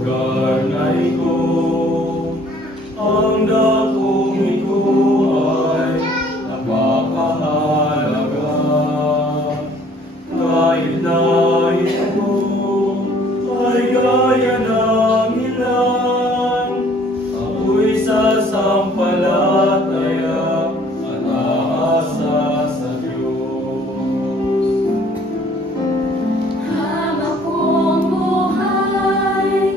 lugar na ito, ang dakong ito ay napakahalaga. Kahit na ito ay gaya ng ilan, ako'y sasampalataya at aasa sa Diyos. Habang kong buhay,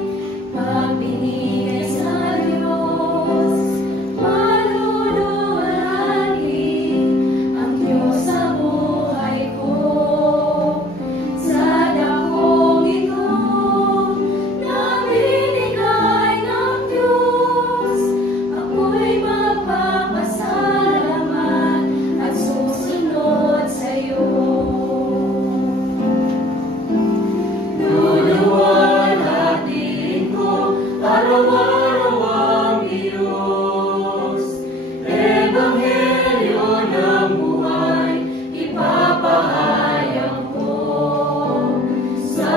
pag binigay sa Diyos, maluluwalhati ang Diyos sa buhay ko. Sa dakong ito na binigay ng Diyos, ako'y magpapasalamat at susunod sa iyo. Luluwalhatiin ko araw-araw ang Diyos, Ebanghelyo ng buhay, ipapahayag ko. Sa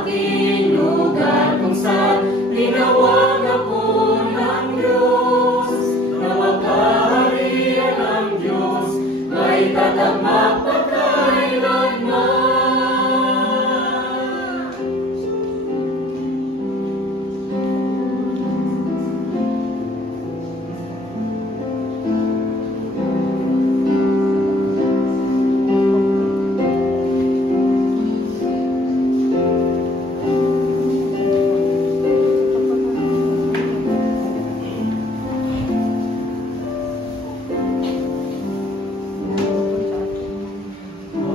aking lugar kung saan tinawag ako ng Diyos, na magkaharian ng Diyos, may tatamak pagkailanman.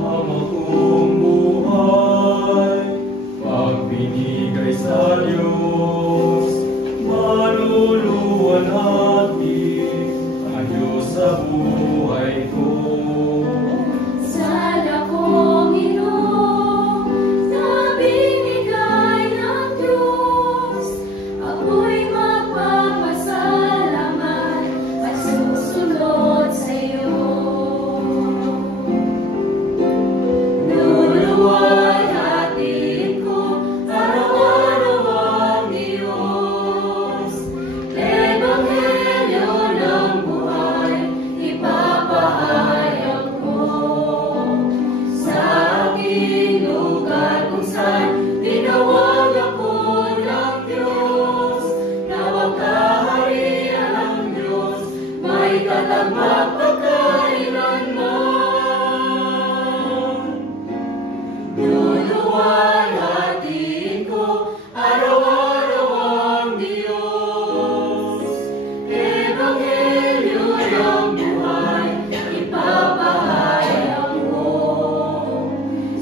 Habang kong buhay, pag binigay sa Diyos, maluluwalhati ang Diyos sa buhay ko. Sa dakong ito na binigay ng Diyos, ako'y magpapasalamat at susunod sa iyo. Luluwalhatiin ko araw-araw ang Diyos, Ebanghelyo ng buhay, ipapahayag ko. Sa aking lugar kung saan tinawag ako ng Diyos, na magkaharian ng Diyos, may tatamak pagkailanman. Luluwalhatiin ko araw-araw ang Diyos, Ebanghelyo ng buhay, ipapahayag ko.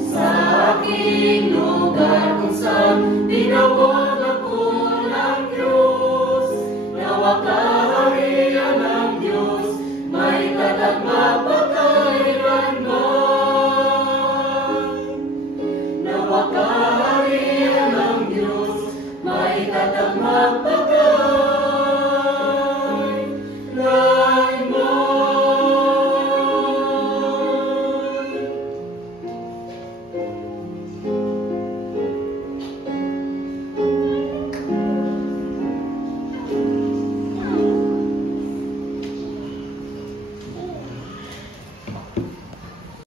Sa aking lugar kung saan tinawag ako ng Diyos, na magkaharian ng Diyos, may tatamak pagkailanman. Na magkaharian ng Diyos, may tatamak pagkailanman.